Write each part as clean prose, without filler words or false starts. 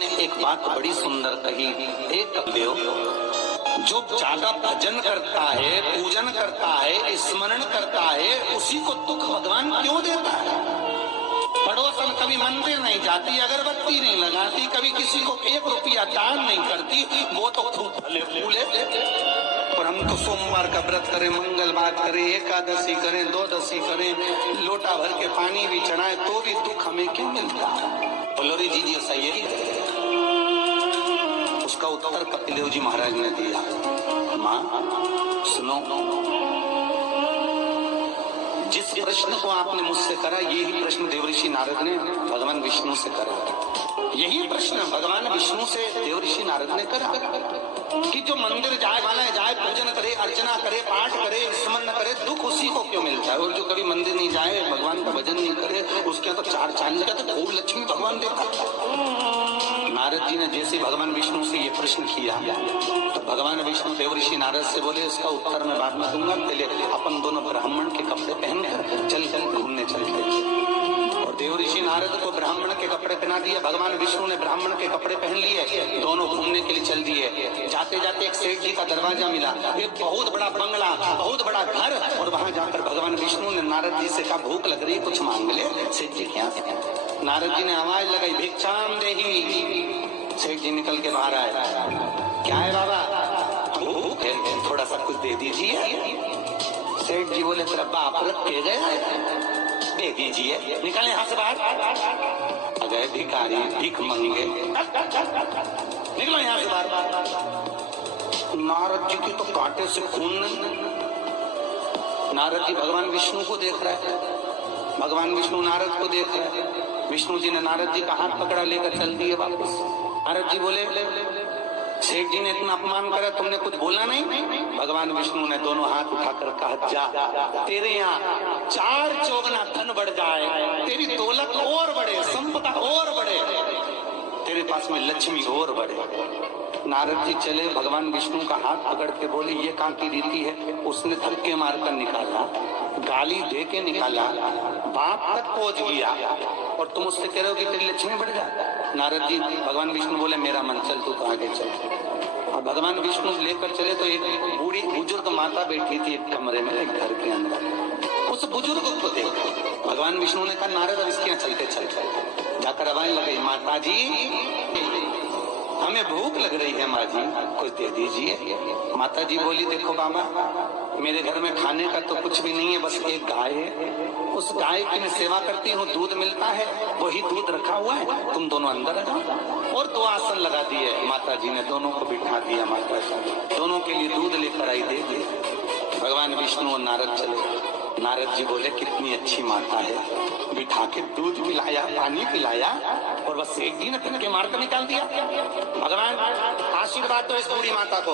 एक बात बड़ी सुंदर कही, एक कपियो जो ज्यादा भजन करता है, पूजन करता है, स्मरण करता है, उसी को दुख भगवान क्यों देता है। पड़ोसन कभी मंदिर नहीं जाती, अगरबत्ती नहीं लगाती, कभी किसी को 1 रुपया दान नहीं करती, वो तो खूब फले फूले। और हम तो सोमवार का व्रत करें, मंगलवार करें, एकादशी करें, द्वादशी करें, लोटा भर के पानी भी चढ़ाए तो भी दुख हमें क्यों मिलता है। बोलो रे जी सही है। उसका उत्तर कपिलदेव जी महाराज ने दिया, माँ सुनो, जिस प्रश्न को आपने मुझसे करा यही प्रश्न देवऋषि नारद ने भगवान विष्णु से करा। यही प्रश्न भगवान विष्णु से देवऋषि नारद ने करा कि जो मंदिर जाए वाला है, जाए पूजन करे, अर्चना करे, पाठ करे, स्मरण करे, दुख उसी को क्यों मिलता है। और जो कभी मंदिर नहीं जाए, भगवान का भजन नहीं करे, उसके तो 4 चांद लगा तो खूब लक्ष्मी भगवान देता। नारद जी ने जैसे भगवान विष्णु से ये प्रश्न किया तो भगवान विष्णु देवऋषि नारद से बोले, इसका उत्तर मैं बाद में दूंगा, पहले अपन दोनों ब्राह्मण के कपड़े पहनकर चल घूमने चलते। और देवऋषि नारद को ब्राह्मण के कपड़े पहना दिए, भगवान विष्णु ने ब्राह्मण के कपड़े पहन लिए, दोनों घूमने के लिए चल दिए। जाते जाते एक सेठ जी का दरवाजा मिला, एक बहुत बड़ा बंगला, बहुत बड़ा घर, और वहां जाकर भगवान विष्णु ने नारद जी से कहा, भूख लग रही, कुछ मांग ले। सेठ जी क्या? नारद जी ने आवाज लगाई, भिक्षाम देहि। सेठ जी निकल के बाहर आए, क्या है बाबा? भूख है, थोड़ा सा कुछ दे दीजिए। सेठ जी बोले, तेरा बाप रख के गया, दे दीजिए, निकले यहाँ से बाहर। अगर भिखारी भीख मांगे, निकलो यहाँ से बाहर। नारद जी की तो कांटे से खून नहीं। नारद जी भगवान विष्णु को देख रहे हैं, भगवान विष्णु नारद को देख रहे हैं। विष्णु जी ने नारद जी का हाथ पकड़ा, लेकर चल दिए वापस। नारद जी बोले, सेठ जी ने इतना अपमान करा, तुमने कुछ बोला नहीं? भगवान विष्णु ने दोनों हाथ उठाकर कहा, जा, तेरे यहाँ 4 चौगुना धन बढ़ जाए, तेरी दौलत और बढ़े, संपदा और बढ़े, तेरे पास में लक्ष्मी और बढ़े। नारद जी चले, भगवान विष्णु का हाथ पकड़ के बोले, ये कहाँ की रीति है? उसने धक्के मारकर निकाला, गाली दे के निकाला, बाप तक पहुंच गया, और तुम उससे कह रहे हो कि तेरी लक्ष्मी बढ़ जाए। नारद जी भगवान विष्णु बोले, मेरा मन, चल तू तो आगे चल। और भगवान विष्णु लेकर चले तो एक बूढ़ी बुजुर्ग माता बैठी थी एक कमरे में, एक घर के अंदर। उस बुजुर्ग को देखो, भगवान विष्णु ने कहा, नारद अब इसके यहाँ चलते चलते। जाकर आवाज लगाई, माता जी हमें भूख लग रही है, माँ जी कुछ दे दीजिए। माता जी बोली, देखो बाबा, मेरे घर में खाने का तो कुछ भी नहीं है, बस एक गाय है, उस गाय की मैं सेवा करती हूँ, दूध मिलता है, वही दूध रखा हुआ है, तुम दोनों अंदर आ जाओ। और 2 आसन लगा दिए। माता जी ने दोनों को बिठा दिया, माता जी दोनों के लिए दूध लेकर आई, दे दिए। भगवान विष्णु और नारद चले। नारद जी बोले, कितनी अच्छी माता है, बिठा के दूध पिलाया, पानी पिलाया, और बस सेठ जी ने धक्के मारकर निकाल दिया। भगवान आशीर्वाद दो इस बूढ़ी माता को।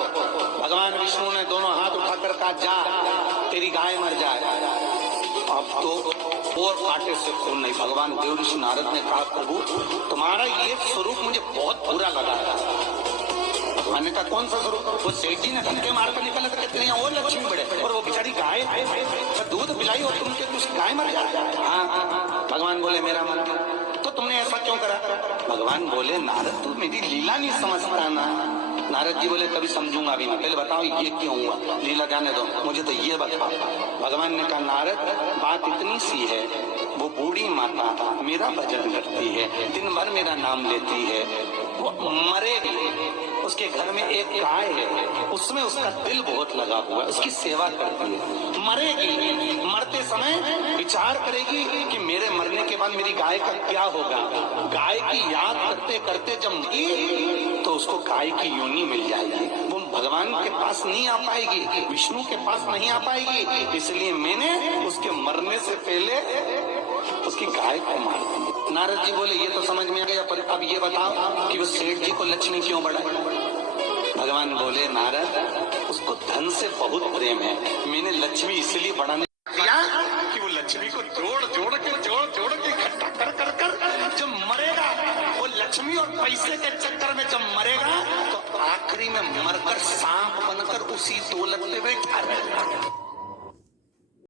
भगवान विष्णु ने दोनों हाथ उठाकर कहा, जा, तेरी गाय मर जाए। अब तो और कांटे से खून नहीं। भगवान देवऋषि नारद ने कहा, प्रभु तुम्हारा ये स्वरूप मुझे बहुत बुरा लगा। भगवान ने कहा, कौन सा स्वरूप? वो सेठ जी ने धक्के मारकर निकाला तो कहते हैं और लक्ष्मी बढ़े, और वो बेचारी गाय दूध पिलाई और तुमके कुछ गाय मर जाए। हाँ, भगवान बोले, मेरा मन, तो तुमने ऐसा क्यों करा? भगवान बोले, नारद तू मेरी लीला नहीं समझता ना। नारद जी बोले, कभी समझूंगा भी नहीं, पहले बताओ ये क्यों हुआ, लीला जाने दो, मुझे तो ये बताओ। भगवान ने कहा, नारद बात इतनी सी है, वो बूढ़ी माता मेरा भजन करती है, दिन भर मेरा नाम लेती है, वो मरेगी, उसके घर में एक गाय है, उसमें उसका दिल बहुत लगा हुआ है, उसकी सेवा करती है, मरेगी, मरते समय विचार करेगी कि मेरे मरने के बाद मेरी गाय का क्या होगा। गाय की याद करते करते जब मरेगी तो उसको गाय की योनि मिल जाएगी, वो भगवान के पास नहीं आ पाएगी, विष्णु के पास नहीं आ पाएगी, इसलिए मैंने उसके मरने से पहले उसकी गाय को मार दिया। नारद जी बोले, ये तो समझ में आ गया, पर अब ये बताओ कि वो सेठ जी को लक्ष्मी क्यों बढ़ाई? भगवान बोले, नारद उसको धन से बहुत प्रेम है, मैंने लक्ष्मी इसलिए बढ़ाने दिया कि वो लक्ष्मी को जोड़ जोड़ के इकट्ठा कर कर कर जब मरेगा, वो लक्ष्मी और पैसे के चक्कर में जब मरेगा तो आखिरी में मरकर सांप बनकर उसी दौलत पे बैठा रहेगा।